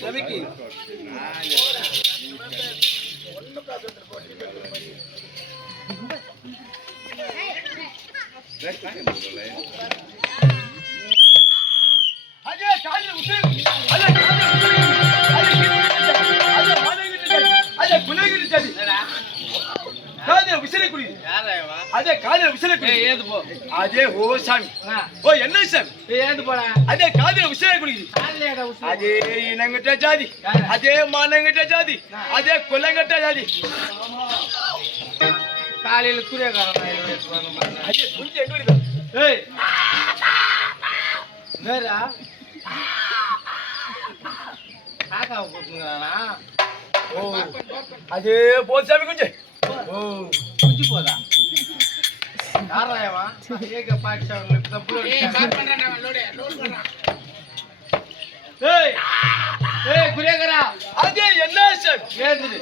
ரவிக்கு அதே காதல விசில குடி ஏந்து போ அதே ஓ சாமி ஓ என்ன சாமி ஏந்து போடா அதே காதல விசில குடி அதே இனங்கட்ட ஜாதி அதே மானங்கட்ட ஜாதி அதே குலங்கட்ட ஜாதி காலையில குடியக்காரன் அதே குஞ்சு எங்க விடுதா ஏய் வேறா காக்கா போட்டுங்கறானா ஓ அதே போ சாமி குஞ்சு ஓ குஞ்சு போதா யாராயவா ஏக பாட்சாங்க தப்பு ஏய் பாட் பண்றடா லோட் பண்றா ஏய் ஏய் குரேகரா அதே என்ன சாமி ஏந்துது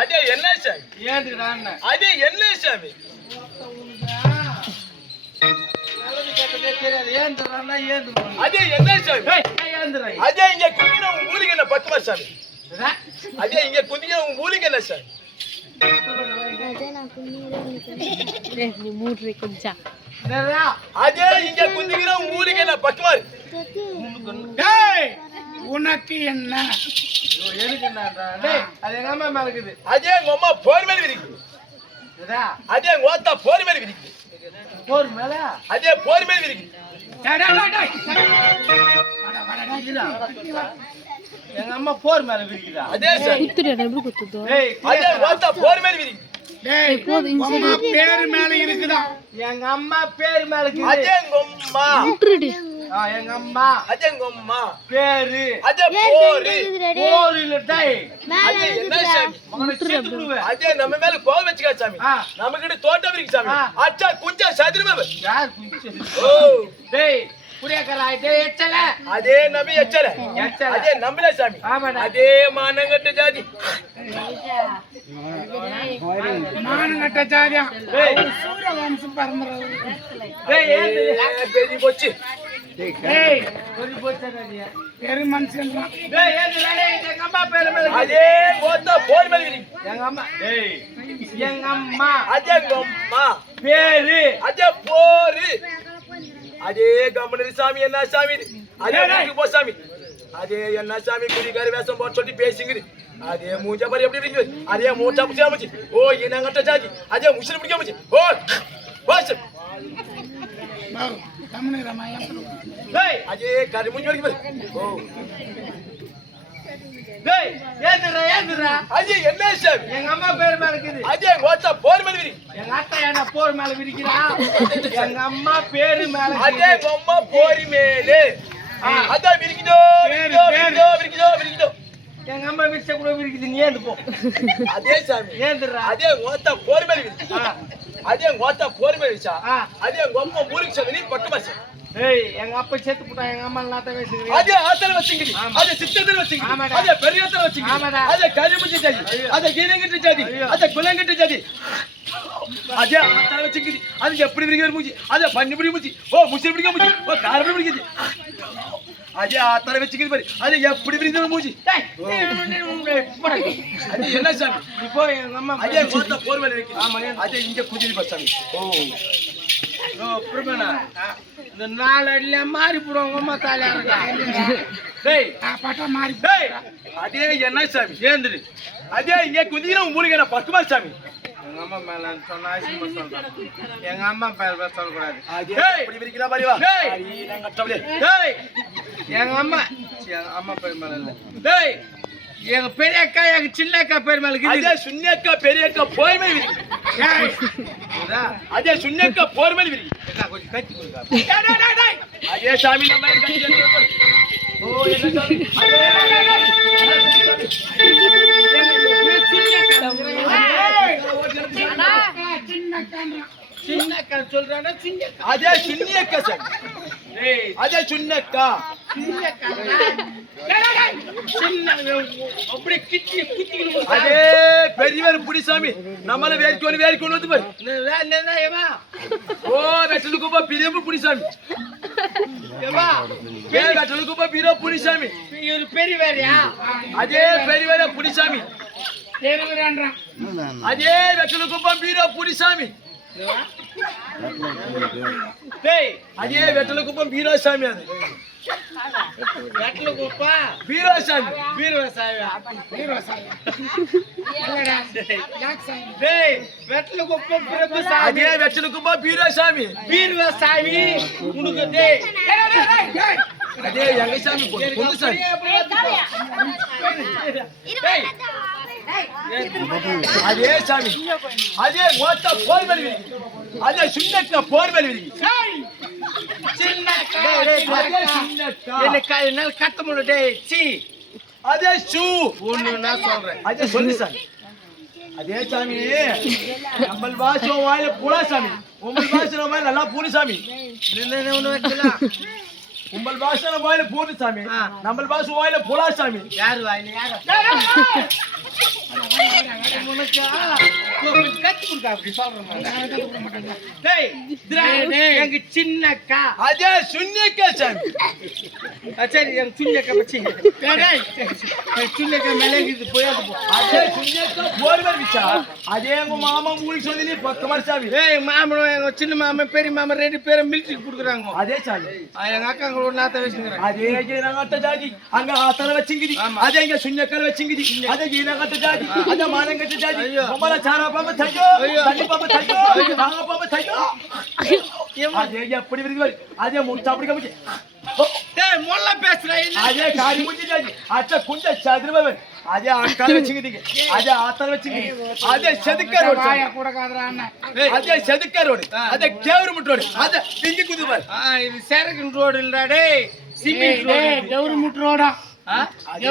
அதே என்ன சாமி ஏந்துடா அண்ணா அதே என்ன சாமி நல்லது கேட்டதே தெரியாது ஏந்துறானா ஏந்துறா அதே என்ன சாமி ஏய் ஏந்துறா அதே இங்க குந்தினா உன் மூலிகை என்ன பத்துமா சாமி அதே இங்க குந்தினா உன் மூலிகை என்ன சாமி நீ மூட்ரி கொஞ்சம் அதே இங்க குந்திக்கிற ஊருக்கு என்ன பட்டுவார் டேய் உனக்கு என்ன எனக்கு என்னடா டேய் அது எங்க அம்மா மேல இருக்குது அதே எங்க அம்மா போர் மேல இருக்குது அதே எங்க ஓத்தா போர் மேல இருக்குது போர் மேல அதே போர் மேல இருக்குது டேய் டேய் எங்க அம்மா போர் மேல இருக்குதா அதே சார் குத்துறடா எப்படி குத்துதோ டேய் அதே ஓத்தா போர் மேல இருக்குது டேய் அம்மா பேர் மேல இருக்குதா எங்க அம்மா பேர் மேல இருக்குது அதே எங்க அம்மா குத்துறடி எங்க அம்மா அதே எங்க அம்மா பேரு அதே போர் இல்ல டேய் அதே என்ன சாமி மகனே அதே நம்ம மேல கோவம் வெச்சுக்க சாமி நம்ம கிட்ட தோட்டம் இருக்கு சாமி அச்சா குஞ்சா சதுரமே யார் குஞ்சா ஓ டேய் புரியக்கறா டேய் எச்சல அதே நபி எச்சல அதே நம்பல சாமி அதே மானங்கட்ட ஜாதி மானங்கட்ட ஜாதியா டேய் சூரிய வம்ச பரம்பரை டேய் ஏ பெரிய போச்சு டேய் பெரிய போச்சடா பெரிய மனுஷன் டேய் ஏதுடா எங்க அம்மா பேர் மேல அதே போத்த போர் மேல இருக்கு எங்க அம்மா டேய் எங்க அம்மா அதே எங்க அம்மா பேரு அதே போரு அதே கம்பனரி சாமி என்ன சாமி அதே வீட்டுக்கு போ சாமி அதே என்ன சாமி குடிகார வேஷம் போட்டு சொல்லி பேசிங்குது அதே மூஞ்ச பாரு எப்படி இருக்கு அதே மூட்டா புடிச்சா மச்சி ஓ என்னங்கட்ட ஜாதி அதே முஸ்லிம் பிடிக்க மச்சி ஓ வாஸ் கம்பனரி ராமாயம் டேய் அதே கரி மூஞ்சி வரைக்கும் பாரு ஓ டேய் ஏதுடா அதே என்ன சாமி எங்க அம்மா பேர் மேல இருக்குது அதே ஓத்தா போர் மேல விரி எங்க அத்தை என்ன போர் மேல விரிக்கிறா எங்க அம்மா பேர் மேல அதே அம்மா போர் மேல அத விரிக்குதோ விரிக்குதோ எங்க அம்மா விரிச்ச கூட விரிக்குது நீ ஏந்து போ அதே சாமி ஏந்துடா அதே ஓத்தா போர் மேல விரி அதே ஓத்தா போர் மேல விரிச்சா அதே அம்மா மூலிகை சாமி நீ பக்கமா சாமி ஏய் எங்க அப்பா செத்து போட்டா எங்க அம்மா நாட்ட வெச்சுங்க அதே ஆத்தல வெச்சுங்க அதே சித்தத்துல வெச்சுங்க அதே பெரியத்துல வெச்சுங்க அதே கரிமுச்சி ஜாதி அதே கீரங்கட்ட ஜாதி அதே குலங்கட்ட ஜாதி அதே ஆத்தல வெச்சுங்க அது எப்படி விரிகிற மூஞ்சி அதே பண்ணி மூஞ்சி ஓ முசி பிடிக்க மூஞ்சி ஓ காரப்படி பிடிக்குது அதே ஆத்தல வெச்சுங்க பாரு அதே எப்படி விரிகிற மூஞ்சி அதே என்ன சாமி இப்போ எங்க அம்மா அதே கோத்த போர்வல இருக்கு ஆமா அதே இங்க குதிரி பச்சாமி ஓ பிரபனா இந்த நாலு அடியில மாறி போடுவாங்க அம்மா தாலியா இருக்கா டேய் பட்டா மாறி டேய் அதே என்ன சாமி ஏந்திரு அதே இங்க குதிரை மூலிகை நான் பக்குமா சாமி எங்க அம்மா மேல சொன்னா ஆசிமா சொல்றேன் எங்க அம்மா பேர் பேச சொல்ல கூடாது டேய் இப்படி விரிக்கிறா பாரு வா டேய் நான் கட்டவளே டேய் எங்க அம்மா பேர் மேல இல்ல டேய் எங்க பெரிய அக்கா எங்க சின்ன அக்கா பேர் மேல இருக்குது அதே சுன்னிய அக்கா பெரிய அக்கா போய் மேல விரி அதே சுன்னிய அக்கா போர் மேல விரி என்ன கொஞ்சம் கட்டி கொடுங்க டேய் அதே சாமி நம்ம கட்டி ஓ என்ன சாமி சின்ன அக்கா சொல்றானே சின்ன அதே சுன்னிய அக்கா சாமி டேய் அதே சுன்னிய அக்கா அப்படியே கிட்டி அதே பெரியவர் புடிசாமி நம்மள வேடிக்கொண்டு வந்து பாரு ஓ வெட்டலுக்குப்பா பிரியப்பு புடிசாமி வெட்டலுக்குப்பா பிரிய புடிசாமி இவர் பெரியவரையா அதே பெரியவர புடிசாமி அதே வெட்டலுக்குப்பா பிரிய புடிசாமி அதே வெட்டலுக்குப்பம் வீரசாமி அது வெட்டலுக்குப்பா வீரசாமி வெட்டலுக்குப்பம் அதே வெட்டலுக்குப்பா வீரசாமி உனக்கு அதே எங்க சாமி பொண்ணுசாமி அதே சாமி அதே ஓட்ட போர் வெளி அதே சுண்ணக்க போர் வெளி கட்ட முடியல அதே ஷூ ஒண்ணு நான் சொல்றேன் அதே சொல்லு சாமி அதே சாமி நம்ம பாஷை வாயில புலா சாமி உங்கள் பாஷை வாயில நல்லா பூனு சாமி உங்கள் பாஷை வாயில பூனு சாமி நம்ம பாஷை வாயில புலா சாமி யாரு வாயில யாரு சின்னக்கா அதே சுண்ணக்கா சாமி சரி சுண்ணக்கா பச்சி சுண்ணக்கா மேலே போயாது அதே சுண்ணக்கா போர்வர் விச்சா அதே எங்க மாமா ஊருக்கு சொல்லி 10 வருஷம் ஏய் மாமனும் எங்க சின்ன மாமன் பெரிய மாமன் ரெண்டு பேரும் மிலிட்டரிக்கு கொடுக்குறாங்க அதே சாமி எங்க அக்கா ஒரு நாத்த வச்சுக்கிறாங்க அதே நாங்க அட்ட ஜாதி அங்க ஆத்தல வச்சிங்கிதி அதே இங்க சுண்ணக்கா வச்சிங்கிதி அதே கீழ கட்ட ஜாதி அதே மானங்கட்ட ஜாதி பொம்பள சாரா பாப்ப தட்டோ தண்ணி பாப்ப தட்டோ நாங்க பாப்ப தட்டோ அதே எப்படி வருது அதே முட்டை அப்படி கமிச்சு டேய் மொல்ல பேசுறே அதே காரி முஞ்சி ஜாதி அச்ச குஞ்ச சதுரவ அதே ஆத்தால வச்சிங்கிதி அதே ஆத்தால வச்சிங்கிதி அதே செதுக்க ரோட் வாயா கூட காதரா அண்ணா அதே செதுக்க ரோட் அதே கேவருமுட் ரோட் அதே பிங்கி குது பார் இது சேரகன் ரோட் இல்லடா டேய் சிமெண்ட் ரோட் கேவருமுட் ரோடா அதே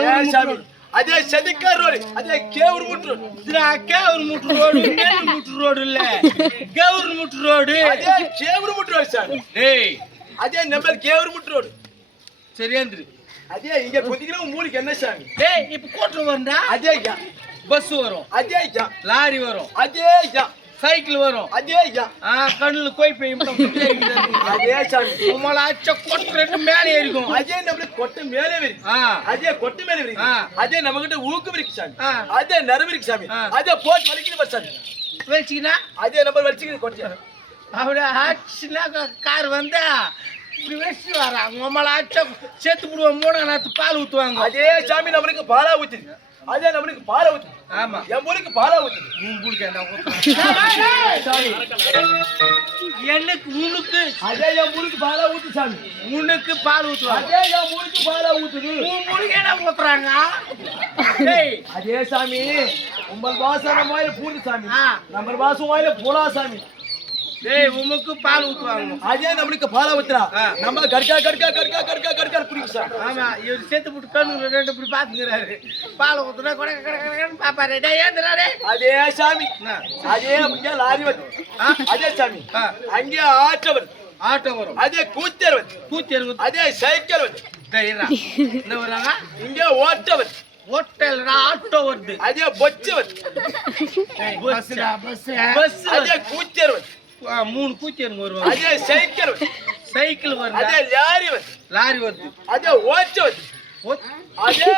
அதே செதுக்க ரோட் அதே கேவருமுட் ரோட் இதுல கேவருமுட் ரோட் கேவருமுட் ரோட் இல்ல கேவருமுட் ரோட் அதே கேவருமுட் ரோட் சார் டேய் அதே நம்பர் கேவருமுட் ரோட் சரியாந்திரு அதே இங்க கொதிக்கிற மூலிக்கு என்ன சாமி டேய் இப்ப கோட்ல வரண்டா அதே பஸ் வரும் அதே லாரி வரும் அதே சைக்கிள் வரும் அதே கண்ணுல கோய் பெய்யும் அதே சாமி உம்மல அச்ச கொட்டை ரெண்டு மேலே ஏறிக்கும் அதே நம்ம கொட்டை மேலே வரி அதே கொட்டை மேலே வரி அதே நம்ம கிட்ட ஊக்கு வரிக்கு சாமி அதே நரம்பு இருக்கு சாமி அதே போட் வலிக்குது பஸ் சாமி வலிச்சினா அதே நம்பர் வலிச்சிக்குது கொட்டை அவட ஆக்சினா கார் வந்தா இப்படி வெச்சு வராங்க உம்மல அச்ச சேத்து புடுவோம் மூணு நாத்து பால் ஊத்துவாங்க அதே சாமி நம்மளுக்கு பாலா ஊத்துது அதே நம்மளுக்கு பால் ஊத்துது ஆமா என் ஊருக்கு பாலா ஊத்துது உன் ஊருக்கு என்ன ஊத்துது சாமி எனக்கு உனக்கு அதே என் ஊருக்கு பாலா ஊத்து சாமி உனக்கு பால் ஊத்துவாங்க அதே என் ஊருக்கு பாலா ஊத்துது உன் ஊருக்கு என்ன ஊத்துறாங்க டேய் அதே சாமி உங்கள் வாசன வாயில பூண்டு சாமி நம்ம வாசம் வாயில போலா சாமி டேய் உமக்கு பால் ஊத்துவாங்க அதே நம்மளுக்கு பால் ஊத்துறா நம்ம கர்க்கா குடிக்கு சார் ஆமா இவர் சேத்து போட்டு கண்ணு ரெண்டு இப்படி பாத்துக்கறாரு பால் ஊத்துனா கொட பாப்பாரே டேய் ஏந்திராடே அதே சாமி அதே அங்க லாரி வந்து அதே சாமி அங்க ஆட்டோ வரும் அதே கூத்தர் வந்து அதே சைக்கிள் வந்து டேய் என்ன வராங்க இங்க ஓட்டவர் ஓட்டல்டா ஆட்டோ வருது அதே பஸ் அதே கூத்தர் வந்து மூணு கூச்சேருங்க வருவாங்க அதே சைக்கிள் வருது அதே லாரி வருது அதே ஓச்ச வருது அதே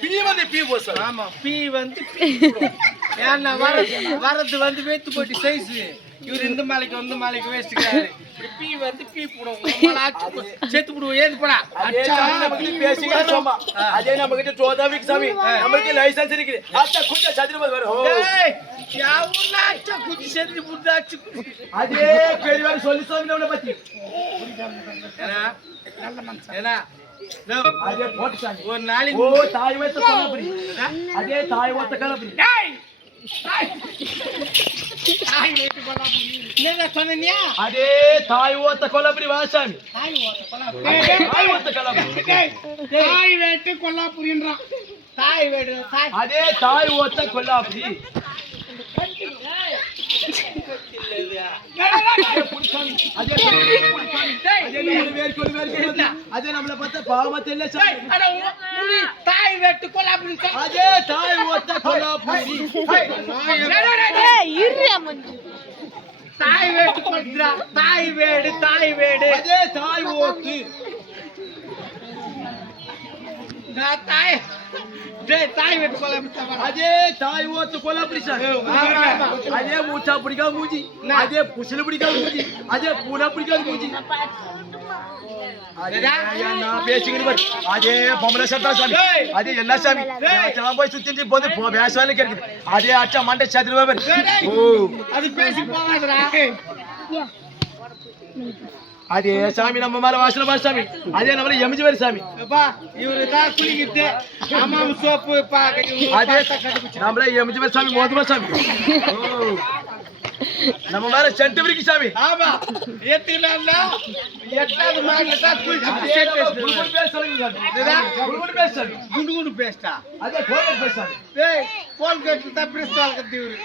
பீ வந்து பீ போஸ் ஆமா பீ வந்து ஏன்னா வரது வந்து வெத்து போட்டு சைஸ் இவர் இந்த மாலைக்கு வேஸ்ட்க்காரு பீ வந்து பீ போடுவோம் செத்து போடுவோம் ஏது போடா நமக்கு பேசிங்க சும்மா அதே நம்ம கிட்ட சோதாவிக்கு சாமி நமக்கு லைசென்ஸ் இருக்கு அச்சா குஞ்ச சதுரபல் வரும் ஏய் யாவுனா அச்சா குஞ்ச செத்து புடாச்சு அதே பெரியவர் சொல்லி சாமி நம்மள பத்தி நல்ல மனுஷன் ஏனா அதே போட்டு சாமி ஒரு நாளைக்கு ஓ தாய் வைத்த கலபரி அதே தாய் வைத்த கலபரி டேய் தாய் வைத்த கலபரி என்ன சொன்னனியா அதே தாய் வைத்த கலபரி வாசாமி தாய் வைத்த கலபரி தாய் வைத்த கொல்லாபுரின்றா தாய் வைத்த அதே தாய் வைத்த கொல்லாபுரி அப்படியா அதே அதே நம்மள பார்த்தா பாவமா தெரியல சாமி. அட முனி தாய் வெட்டு கொலாபுரி அதே தாய் ஒத்த கொலாபுரி. இருயா மஞ்சு தாய் வெட்டு கொல்றா தாய் வேடு அதே தாய் ஓத்து. நான் தாய் தாய் வெட்டு கொலாபுரி அதே தாய் ஓத்து கொலாபுரி சார். அதே மூச்சா பிடிக்காத மூஞ்சி, அதே புசில பிடிக்காத மூஞ்சி, அதே பூனை பிடிக்காத மூஞ்சி. அதே நான் பேசிக்கிட்டு பாரு. அதே பொம்பளை சட்டா சாமி, அதே எல்லா சாமி போய் சுத்திட்டு போது வேசால கேட்குது. அதே அச்சா மண்டை சாத்திர பாரு. ஓ அது பேசி போகாதடா அதே சாமி நம்ம மேல வாசல பாரு சாமி. அதே நம்மள எமிஞ்சு வர சாமி. அப்பா இவரு தான் குளிக்கிட்டு அம்மாவு சோப்பு அதே நம்மள எமிஞ்சு வர சாமி மோதுமா சாமி. ஓ நம்ம மேல சென்ட் விரிக்கு சாமி. ஆமா ஏத்துக்கலாம்ல எட்டாவது மார்க்ல தான் குளிச்சிட்டு சேர்த்து குடுகுடு பேச சொல்லுங்க சாமி. குடுகுடு பேச சாமி. குண்டு பேஸ்டா அதே கோல் பேச சாமி. டேய் போன் கேட்டு தான் பிரிஸ்டால் கட்டி இவரு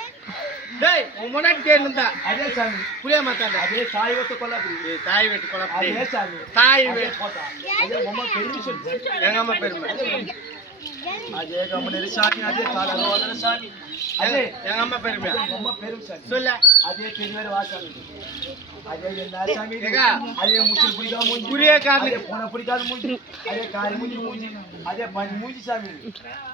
டேய் உன் முன்னாடி கேளுந்தா அதே சாமி. புளிய மாட்டாங்க அதே தாய் ஒத்த கொல்லாபுரி. தாய் வெட்டு கொலாபுரி அதே சாமி. தாய் அதே வெட்டு போட்டா. அதே அம்மா பெருமை சொல்லு. எங்க அம்மா பெருமை அதே கமனரி சாமி. அதே காலரோதன சாமி. அதே எங்க அம்மா பெருமை அம்மா பெருமை சாமி. சொல்ல அதே பெரியவர் வாசாமி. அதே எல்லா சாமி. ஏகா. அதே முச்சில் பிடிக்காத மூஞ்சி, புரிய காரணம் அதே பூனை பிடிக்காத மூஞ்சி, அதே காரி மூஞ்சி, அதே பனி மூஞ்சி சாமி.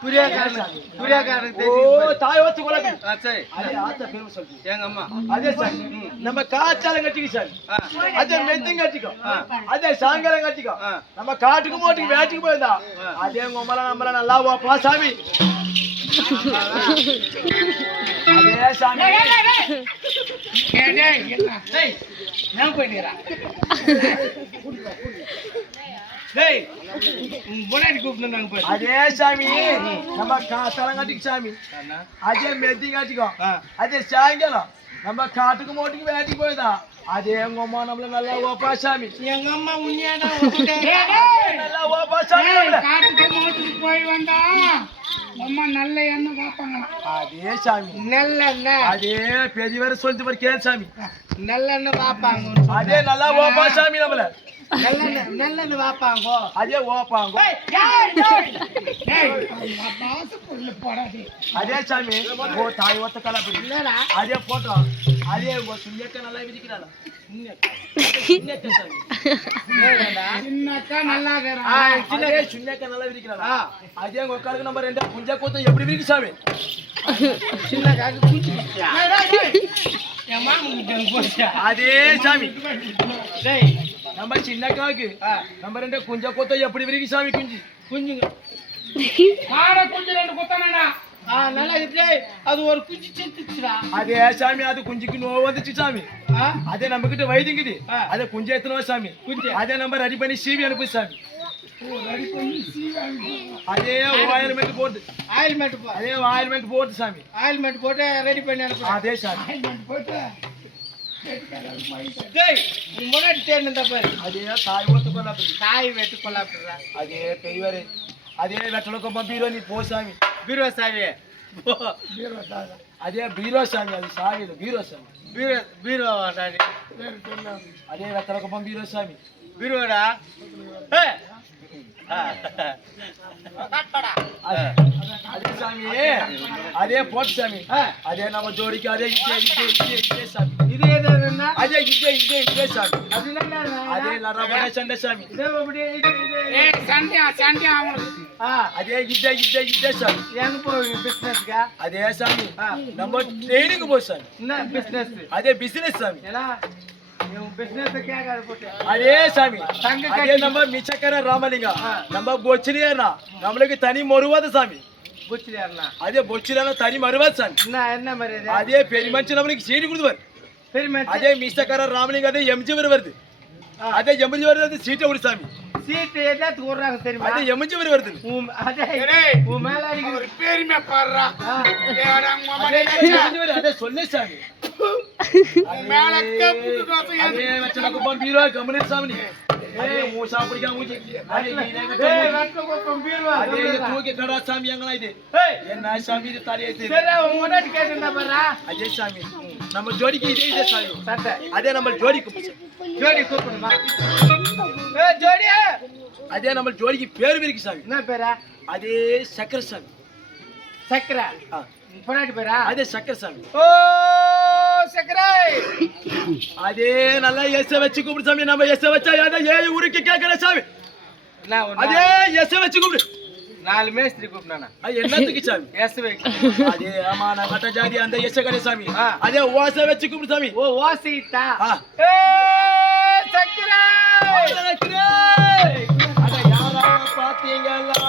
புரிய காரணம் ஓ தாய் ஒத்து கொலாபுரி. சரி அதே ஆத்தா பெருமை சொல்லு. எங்க அம்மா அதே சாமி. நம்ம காச்சாலம் கட்டிக்கு சாமி. ஆ. அதே மெத்தும் கட்டிக்கோ. ஆ. அதே சாயங்காலம் கட்டிக்கோ. ஆ. நம்ம காட்டுக்கு மோட்டுக்கு வேட்டுக்கு போயிருந்தா அதே உம்மல நம்மள நல்லா வாப்பா சாமி. அதே சாமி. டேய் நான் போயிடுறா டேய் முன்னாடி கூப்பிட்டு போய் அதே சாமி. நம்ம காத்தாலம் கட்டிக்கு சாமி. அதே மெத்தி கட்டிக்கோ. அதே சாயங்காலம் நம்ம காட்டுக்கு மோட்டுக்கு வேட்டுக்கு போயிருந்தா அதே உங்க அம்மா நம்மள நல்லா வாப்பா சாமி. எங்க அம்மா உண்மையான நல்லா வாப்பா சாமி நம்மள. காட்டுக்கு மோட்டுக்கு போய் வந்தா அம்மா நல்ல எண்ணெய் பார்ப்பாங்க அதே சாமி. நல்லெண்ணெய் அதே பெரியவர் சொல்லிட்டு பாரு கேள் சாமி. நல்லெண்ணெய் பார்ப்பாங்க அதே நல்லா வாப்பா சாமி நம்மள. நல்லெண்ணெய் பார்ப்பாங்க அதே ஓப்பாங்க. அதே சாமி. ஓ தாய் ஒத்த கலாபுரி. அதே போட்டோ. அதே சுண்ணக்க நல்லா விதிக்கிறாளா. சுண்ணக்க சாமி. சின்னக்கா நல்லா அதே சுண்ணக்க நல்லா விதிக்கிறாளா. அதே உங்க காலுக்கு நம்பர் 2 குஞ்சா கோத்த எப்படி விதிக்கு சாமி. சின்னக்காக்கு குச்சி என் மாமன் போச்சா அதே சாமி. டேய் நம்ம சின்னக்காவுக்கு நம்பர் 2 குஞ்சா கோத்த எப்படி விதிக்கு சாமி. குஞ்சு குஞ்சுங்க ஆட குஞ்சு ரெண்டு குத்தானடா நல்லா இருக்கு அது ஒரு குஞ்சு செத்துச்சுடா அதே சாமி. அது குஞ்சுக்கு நோவு வந்துச்சு சாமி. அதே நம்ம கிட்ட வைத்தியங்கிட்டு அதே குஞ்சு எத்தனவா சாமி. அதே நம்பர் ரெடி பண்ணி சிவி அனுப்பு சாமி. அதே ஆயில்மெண்ட் போட்டு அதே ஆயில்மெண்ட் போட்டு சாமி. ஆயில்மெண்ட் போட்டு ரெடி பண்ணி அனுப்பு அதே சாமி. ஆயில்மெண்ட் போட்டு டேய் நீ முன்னாடி தேர்ந்தா பாரு அதே தாய் ஒத்து கொல்லாபுரி. தாய் வெட்டு கொல்லாப்புறா அதே பெரியவரே. அதே வெட்டலுக்கு பீரோ நீ போ சாமி. பீரோ சாவி அதே பீரோ சாமி. அது சாவி இல்லை பீரோ சாமி. பீரோ டாடி அதே வெட்டலுக்கு பீரோ சாமி. பீரோடா அதே சாமி. அதே போட்டு சாமி. அதே நம்ம ஜோடிக்கு அதே இதே சாமி. இது எதுன்னா அதே இதே சாமி. அது என்ன அதே லரபட சண்டை சாமி. சண்டே அவனுக்கு அதே இதே சாமி. எங்க போவீங்க பிசினஸ்க்கா அதே சாமி. நம்ம ட்ரைனிங் போ சாமி. என்ன பிசினஸ் அதே பிசினஸ் சாமி. ஏன்னா இவன் பிசினஸ் கேட்காது போட்டு அதே சாமி. தங்க அதே நம்ம மிச்சக்கர ராமலிங்க நம்ம பொச்சிலியா நம்மளுக்கு தனி மறுவாத சாமி. புச்சிலியாருண்ணா அதே பொச்சிலியா தனி மறுவாத சாமி. என்ன மாதிரி இது அதே பெரிய மனுஷன் நம்மளுக்கு சீட்டு கொடுத்துவார். பெரிய அதே மிச்சக்கர ராமலிங்க அதே எம்ஜி வருது. அதே எம்ஜி வருது சீட்டை விடு சாமி. சீட்டு எல்லாத்துக்கு விடுறாங்க தெரியுமா அதே எம்ஜி வருது. உன் மேல ஒரு பெருமை பாடுறா அதே சொல்லு சாமி. அதே வச்சனக்கு பீரோ கம்பெனி சாமி. அதே மூசா பிடிக்காம மூஞ்சி. அதே அதே தூக்கி கடா சாமி எங்களா இது என்ன சாமி இது தாலியை கேட்டு அதே சாமி. நம்ம ஜோடிக்கு இதே சாமி சட்டை அதே நம்ம ஜோடி கும்பிடு ஜோடி கூப்பிடுமா ஜோடி அதே நம்ம ஜோடிக்கு பேரு இருக்கு சாமி என்ன பேரா அதே சக்கர சாமி சக்கரை பொன்னாட்டி பேரா அதே சக்கர சாமி ஓ சக்கரை அதே நல்லா எச வச்சு கூப்பிடு சாமி நம்ம எச வச்சா அதே ஏழு ஊருக்கு கேட்கற சாமி என்ன அதே எச வச்சு கூப்பிடு 4 மேஸ்திரி கூப்பிட்டானா அது என்னத்துக்கு சாமி எஸ் வைக்க அதே ஆமா நான் கட்ட ஜாதி அந்த எச கடை சாமி அதே ஓச வச்சு கூப்பிடு சாமி ஓ ஓசிட்டா ஏ சக்கரை அட யாரா பாத்தீங்களா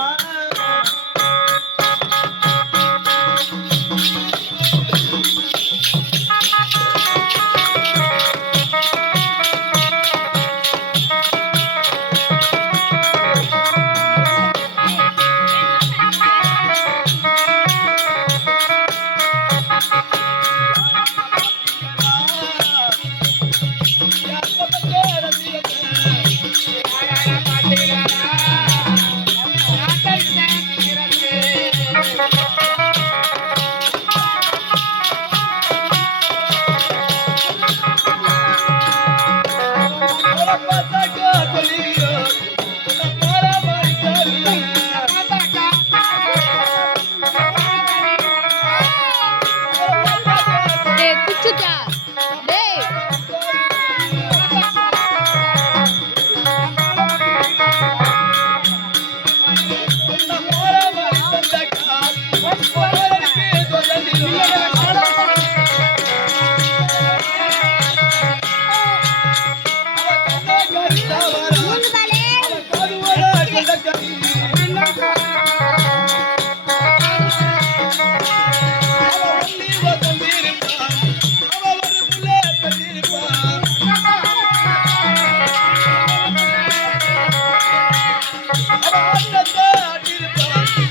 కూర్చుంటా Come on,